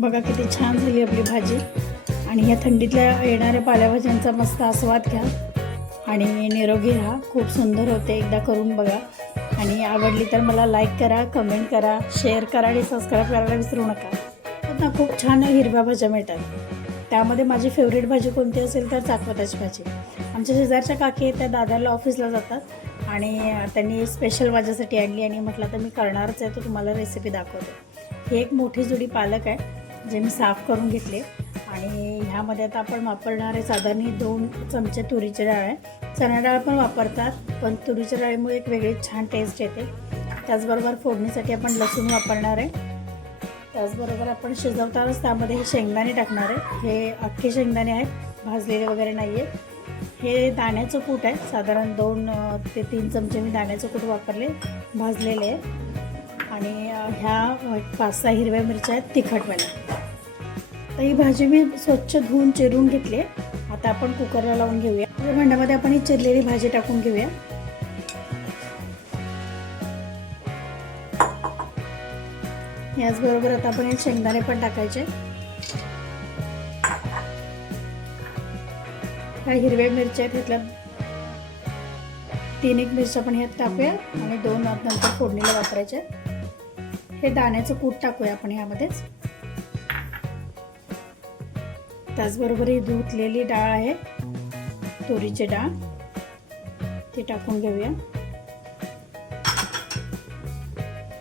बघा किती छान झाली आपली भाजी. आणि ह्या थंडीतल्या येणाऱ्या पालेभाज्यांचा मस्त आस्वाद घ्या. आणि निरोगी राहा. खूप सुंदर होते एकदा करून बघा. आणि आवडली तर मला लाईक करा कमेंट करा शेअर करा आणि सबस्क्राईब करायला विसरू नका. ना खूप छान हिरव्या भाज्या मिळतात. त्यामध्ये माझी फेवरेट भाजी कोणती असेल तर चाकवताची भाजी. आमच्या शेजारच्या काकी आहेत त्या दादाला ऑफिसला जातात. आणि त्यांनी स्पेशल माझ्यासाठी आणली आणि म्हटलं तर मी करणारच आहे तर तुम्हाला रेसिपी दाखवते. ही एक मोठी जुडी पालक आहे. जे मी साफ करून घेतले. आणि ह्यामध्ये आता आपण वापरणार आहे साधारण ही दोन चमचे तुरीची डाळ आहे. चणा डाळ पण वापरतात पण तुरीच्या डाळीमुळे एक वेगळी छान टेस्ट येते. त्याचबरोबर फोडणीसाठी आपण लसूण वापरणार आहे. त्याचबरोबर आपण शिजवतानाच त्यामध्ये हे शेंगदाणे टाकणार आहे. हे अख्खे शेंगदाणे आहेत भाजलेले वगैरे नाही आहेत हे दाण्याचं कूट आहे. साधारण दोन ते तीन चमचे मी दाण्याचं कूट वापरले भाजलेले आहे. आणि ह्या पाच सहा हिरव्या मिरच्या आहेत तिखट तिखटवाल्या तर ही भाजी मी स्वच्छ धुवून चिरून घेतली आता आपण कुकरला लावून घेऊया. या भांड्यामध्ये आपण ही चिरलेली भाजी टाकून घेऊया. याचबरोबर आता आपण शेंगदाणे पण टाकायचे. ह्या हिरव्या मिरच्या आहेत तिथल्या तीन एक मिरच्या पण ह्यात टाकूया आणि दोन नंतर फोडणीला वापरायचे हे दाण्याचं कूट टाकूया आपण यामध्येच. त्याचबरोबर ही धुतलेली डाळ आहे तुरीची डाळ. ती टाकून घेऊया.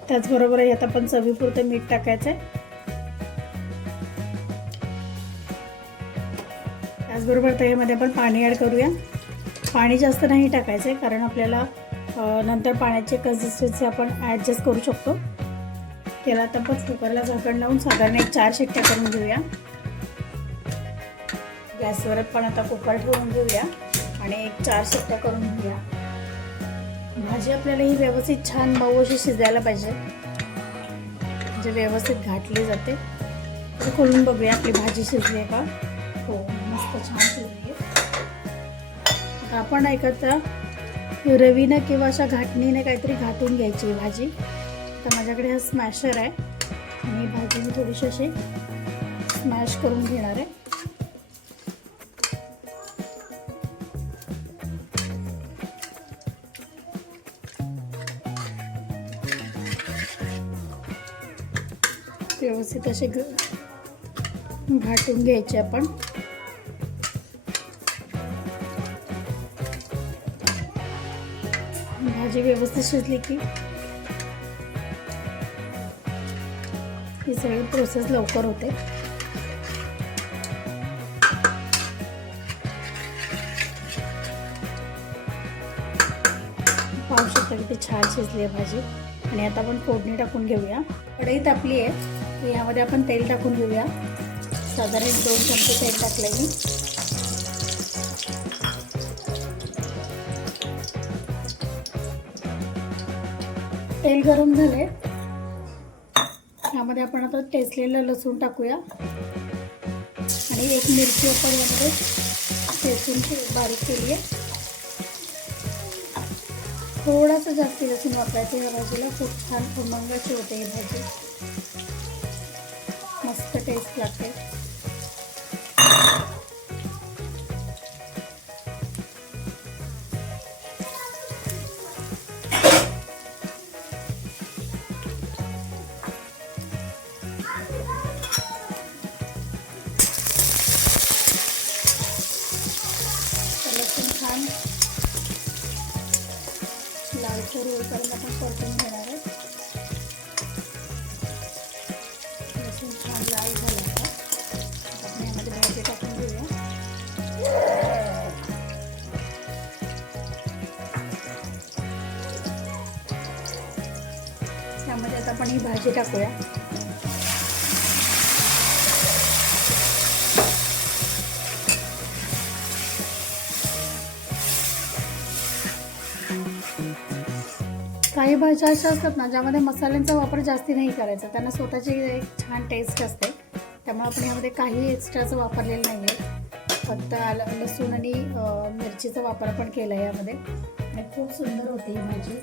त्याचबरोबर यात आपण चवीपुरतं मीठ टाकायचं आहे त्याचबरोबर त्यामध्ये आपण पाणी ॲड करूया. पाणी जास्त नाही टाकायचं आहे कारण आपल्याला नंतर पाण्याची कन्सिस्टन्सी आपण ॲडजस्ट करू शकतो. त्याला तपच कुकरला झाकण लावून साधारण एक चार शिट्ट्या करून घेऊया. गॅसवर पण आता कुकर ठेवून घेऊया आणि एक चार शिट्ट्या करून घेऊया. भाजी आपल्याला ही व्यवस्थित छान मऊ अशी शिजायला पाहिजे. म्हणजे व्यवस्थित घातली जाते. तर खोलून बघूया आपली भाजी शिजली आहे का? हो मस्त छान शिजली आपण ऐकता रवीनं किंवा अशा घाटणीने काहीतरी घाटून घ्यायची भाजी. तर माझ्याकडे हा स्मॅशर आहे. आणि भाजी मी थोडीशी अशी स्मॅश करून घेणार आहे. व्यवस्थित असे घ घाटून घ्यायचे आपण. भाजी व्यवस्थित शिजली की ही सगळी प्रोसेस लवकर होते. पाहू शकता किती छान शिजली आहे भाजी. आणि आता आपण फोडणी टाकून घेऊया. कढई तापली आहे. तर यामध्ये आपण तेल टाकून घेऊया. साधारण दोन चमचे तेल टाकलं मी. तेल गरम झाले यामध्ये आपण आता टेचलेलं लसूण टाकूया. आणि एक मिरची आपण यामध्ये ठेचून बारीक केली आहे थोडासा जास्ती लसूण वापरायचं या भाजीला खूप छान खमंगाची होते ही भाजी. मस्त टेस्ट लागते. लालसर होईपर्यंत आपण परतून घेणार आहे लसूण छान लाल झाला आता आपण यामध्ये भाजी टाकून घेऊया त्यामध्ये आता आपण ही भाजी टाकूया. काही भाज्या अशा असतात ना ज्यामध्ये मसाल्यांचा वापर जास्ती नाही करायचा. त्यांना स्वतःची एक छान टेस्ट असते. त्यामुळे आपण यामध्ये काही एक्स्ट्राचं वापरलेलं नाही आहे फक्त लसूण आणि मिरचीचा वापर पण केला आहे यामध्ये. आणि खूप सुंदर होते ही भाजी.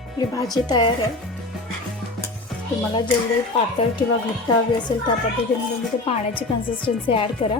आपली भाजी तयार आहे. तुम्हाला जेवढे पातळ किंवा घट्ट हवी असेल त्या पद्धतीने तुम्ही ते पाण्याची कन्सिस्टन्सी ॲड करा.